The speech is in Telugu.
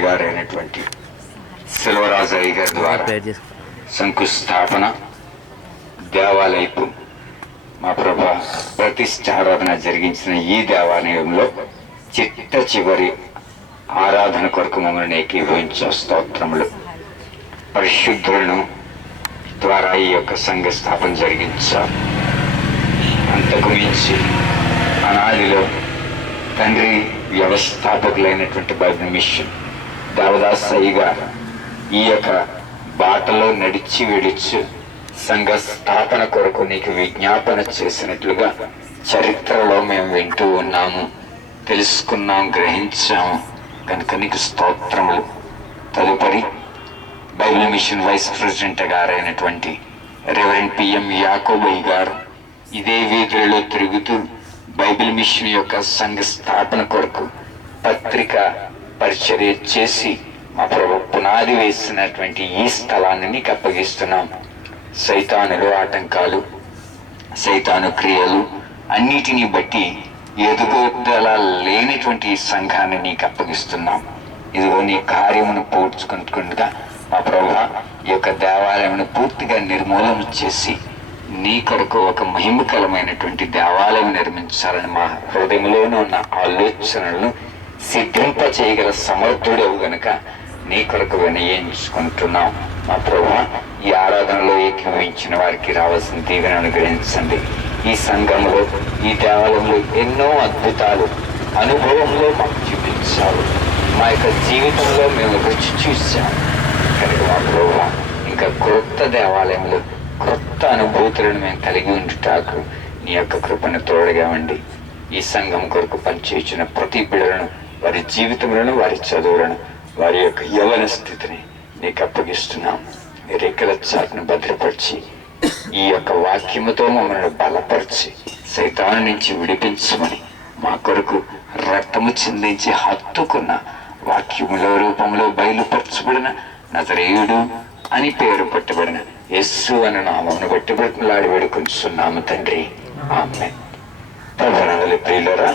గారైనటువంటి సెల్వరాజయ్య గారి ద్వారా శంకుస్థాపన దేవాలయపు మా ప్రభ ప్రతిష్టారాధన జరిగించిన ఈ దేవాలయంలో చిట్ట చివరి ఆరాధన కొరకు మమ్మల్ని ఏకీభవించే స్తోత్రములు. పరిశుద్ధులను ద్వారా ఈ యొక్క సంఘ స్థాపన జరిగించారు. అంతకు మించి అనాదిలో తండ్రి వ్యవస్థాపకులైనటువంటి బైబిల్ మిషన్ దేవదాసయ్య గారు ఈ యొక్క బాటలో నడిచి వెడిచి సంఘ స్థాపన కొరకు నీకు విజ్ఞాపన చేసినట్లుగా చరిత్రలో మేము వింటూ ఉన్నాము, తెలుసుకున్నాం, గ్రహించాము. కనుక నీకు స్తోత్రములు. తదుపరి బైబిల్ మిషన్ వైస్ ప్రెసిడెంట్ గారైనటువంటి రెవరెండ్ పిఎం యాకోబయ్య గారు ఇదే వీధులలో తిరుగుతూ బైబిల్ మిషన్ యొక్క సంఘ స్థాపన కొరకు పత్రిక పరిచర్య చేసి మా ప్రభు పునాది వేసినటువంటి ఈ స్థలాన్ని నీకు అప్పగిస్తున్నాం. సైతానులు ఆటంకాలు, సైతాను క్రియలు అన్నిటినీ బట్టి ఎదుగుదల లేనిటువంటి ఈ సంఘాన్ని నీకు అప్పగిస్తున్నాం. ఇదిగో నీ కార్యమును పూడ్చుకుంటుండగా మా ప్రభు ఈ యొక్క దేవాలయమును పూర్తిగా నిర్మూలన చేసి నీ కొరకు ఒక మహిమకరమైనటువంటి దేవాలయం నిర్మించాలని మా హృదయంలోనూ ఉన్న ఆలోచనలను సిద్ధింప చేయగల సమర్థుడవు గనుక నీ కొరకు వినయించుకుంటున్నాం. మా ప్రభు ఈ ఆరాధనలో ఏకీభవించిన వారికి రావాల్సిన దీవెన అనుగ్రహించండి. ఈ సంఘంలో ఈ దేవాలయంలో ఎన్నో అద్భుతాలు అనుభవంలో మాకు చూపించావు. మా యొక్క జీవితంలో మేము రుచి చూసాము. కనుక మా ప్రభు ఇంకా క్రొత్త దేవాలయంలో క్రొత్త అనుభూతులను మేము కలిగి ఉండుటాకు నీ యొక్క కృపను తోడుగా ఉండి ఈ సంఘం కొరకు పనిచేయించిన ప్రతి బిడ్డలను, వారి జీవితములను, వారి చదువులను, వారి యొక్క యవన స్థితిని నీకు అప్పగిస్తున్నాం. రెక్కల చాటును భద్రపరిచి ఈ యొక్క వాక్యముతో మమ్మల్ని బలపరిచి సైతాను నుంచి విడిపించమని మా కొరకు రక్తము చిందించి హత్తుకున్న వాక్యములో రూపంలో బయలుపరచబడిన నజరేయుడు అని పేరు పట్టబడిన యేసు అనే నామమును బట్టి బ్రతిమలాడి వేడుకొంచున్నాము తండ్రి. ఆమేన్. ప్రభునందలి ప్రియులారా,